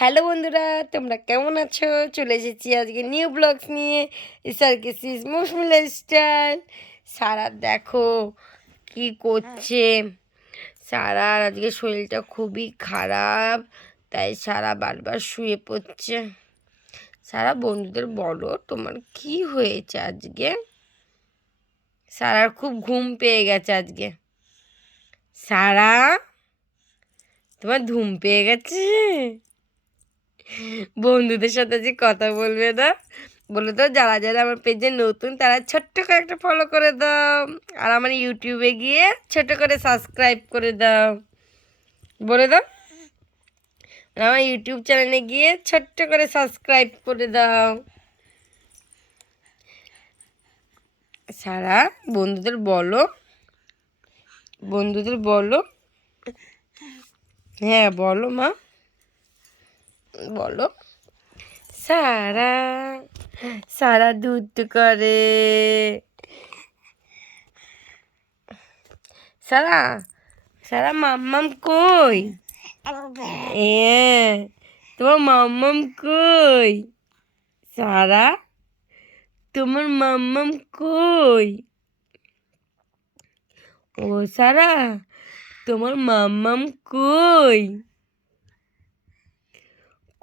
Hello বন্ধুরা, তোমরা কেমন আছো? চলে এসেছি আজকে নিউ ব্লগস নিয়ে। সার্কেসিস মৌসুমি লাইফস্টাইল। সারা দেখো কি করছে। সারার আজকে শরীরটা খুবই খারাপ, তাই সারা বারবার শুয়ে পড়ছে। সারা বন্ধুদের বলো তোমার কি হয়েছে আজকে? সারার খুব ঘুম পেয়ে গেছে আজকে। সারা, তোমার ঘুম পেয়ে গেছে? বন্ধুদের সাথে যে কথা বলবে না, বলে দাও যারা যারা আমার পেজে নতুন তারা ছোট্ট করে একটা ফলো করে দাও, আর আমার ইউটিউবে গিয়ে ছোট করে সাবস্ক্রাইব করে দাও। বলে দাও আমার ইউটিউব চ্যানেলে গিয়ে ছোট্ট করে সাবস্ক্রাইব করে দাও। সারা বন্ধুদের বলো, বন্ধুদের বলো। হ্যাঁ বলো মা, বলো। সারা, সারা দুধ করে। সারা, সারা মাম্মাম কই? তোমার মাম্মাম কই? সারা, তোমার মাম্মাম কই? ও সারা, তোমার মাম্মাম কই?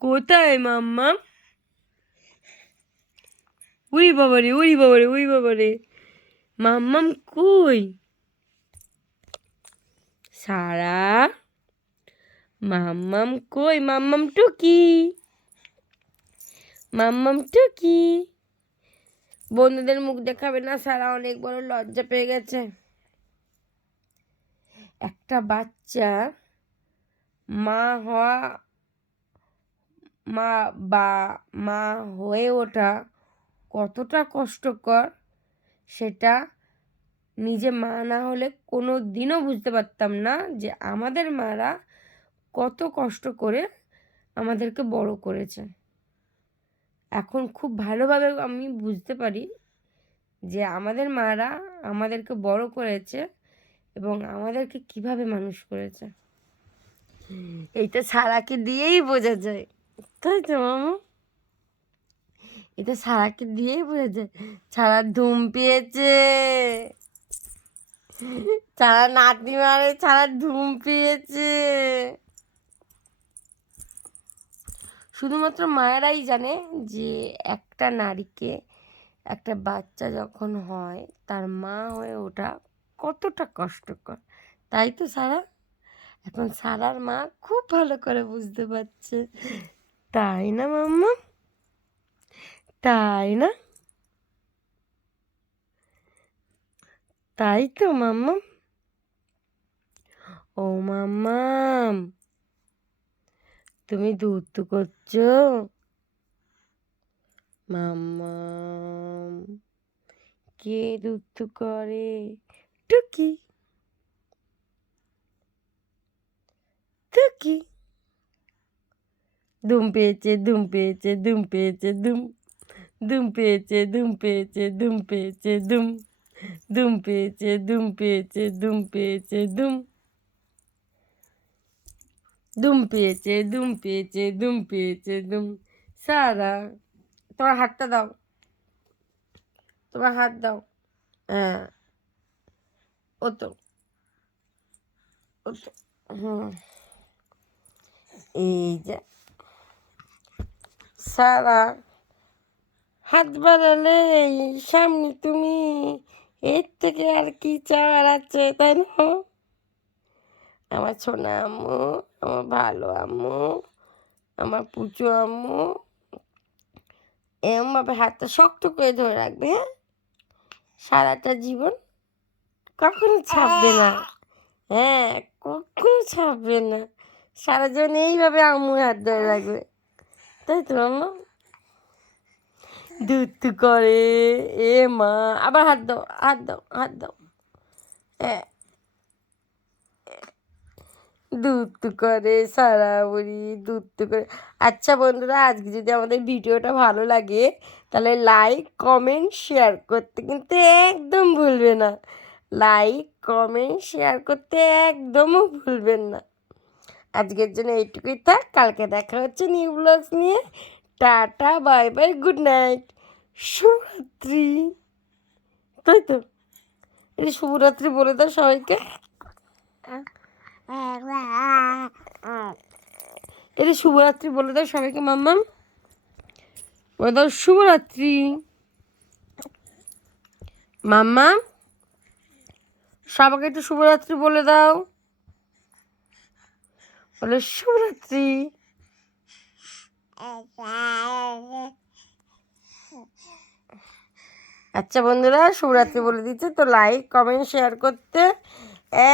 কোথায় মাম্মাম? উড়ি বাবারে, উড়ি বাবারে, উড়ি বাবারে, মাম্মাম কই? সারা, মাম্মাম কই? মাম্মাম টুকি, মাম্মাম টুকি। বন্ধুদের মুখ দেখাবে না, সারা অনেক বড় লজ্জা পেয়ে গেছে। একটা বাচ্চা মা হওয়া, মা হয়ে ওঠা কতটা কষ্টকর সেটা নিজে মা না হলে কোনো দিনও বুঝতে পারতাম না, যে আমাদের মারা কত কষ্ট করে আমাদেরকে বড় করেছে। এখন খুব ভালোভাবে আমি বুঝতে পারি যে আমাদের মারা আমাদেরকে বড় করেছে এবং আমাদেরকে কিভাবে মানুষ করেছে। এইটা সারাকে দিয়েই বোঝা যায়, তাই তো মামা? এটা সারাকে দিয়েই বোঝা যায়। সারা ধুম পেয়েছে, সারা নাতি মারে, সারা ধুম পেয়েছে। শুধুমাত্র মায়েরাই জানে যে একটা নারীকে, একটা বাচ্চা যখন হয় তার মা হয়ে ওঠা কতটা কষ্টকর। তাই তো সারা, এখন সারার মা খুব ভালো করে বুঝতে পারছে, তাই না মাম্মা? তাই না? তাই তো মাম্মা। ও মাম্মাম, তুমি দুধ করছো? মাম্মাম, কে দুধ করে? টুকি, টুকি। ধুম পেয়েছে, ধুম পেয়েছে, ধুম পেয়েছে, ধুম, ধুম পেয়েছে, ধুম পেয়েছে, ধুম পেয়েছে, ধুম, ধুম পেয়েছে, ধুম পেয়েছে, ধুম পেয়েছে, ধুম, ধুম পেয়েছে, ধুম পেয়েছে, ধুম পেয়েছে, ধুম। সারা, তোমার হাতটা দাও, তোমার হাত দাও। হ্যাঁ, ও তো, ও তো, হুম, এই যে সারা হাত বাড়ালে সামনে তুমি, এর থেকে আর কি চাওয়ার আছে, তাই না? আমার সোনা আম্মু, আমার ভালো আম্মু, আমার পুচু আম্মু এরমভাবে হাতটা শক্ত করে ধরে রাখবে, হ্যাঁ? সারাটা জীবন কখনো ছাপবে না। হ্যাঁ, কখনো ছাপবে না। সারা জীবন এইভাবে আম্মুর হাত ধরে রাখবে, তাই তো আম্মু? দুধ করে, এ মা, আবার হাত দাও, হাত দাও, হাত দাও। হ্যাঁ, দুধ করে সারা বুড়ি, দুধ করে। আচ্ছা বন্ধুরা, আজকে যদি আমাদের ভিডিওটা ভালো লাগে তাহলে লাইক কমেন্ট শেয়ার করতে কিন্তু একদম ভুলবে না। লাইক কমেন্ট শেয়ার করতে একদমও ভুলবেন না। আজকের জন্য এইটুকুই থাক, কালকে দেখা হচ্ছে নিউ ব্লগস নিয়ে। Tata, bye bye, good night, শুভরাত্রি। তাই তো, এই শুভরাত্রি বলে দাও সবাইকে। এই শুভরাত্রি বলে দাও সবাইকে, মাম্মাম বলে দাও শুভরাত্রি। মাম্মাম সবাইকে একটু শুভরাত্রি বলে দাও, বলে শুভরাত্রি। আচ্ছা বন্ধুরা, শুভরাত্রি বলে দিচ্ছে তো, লাইক কমেন্ট শেয়ার করতে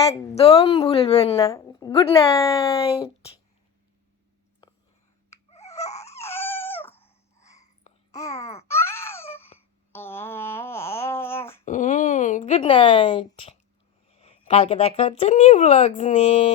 একদম ভুলবেন না। Good night. গুড নাইট, কালকে দেখা হচ্ছে নিউ ব্লগস নিয়ে।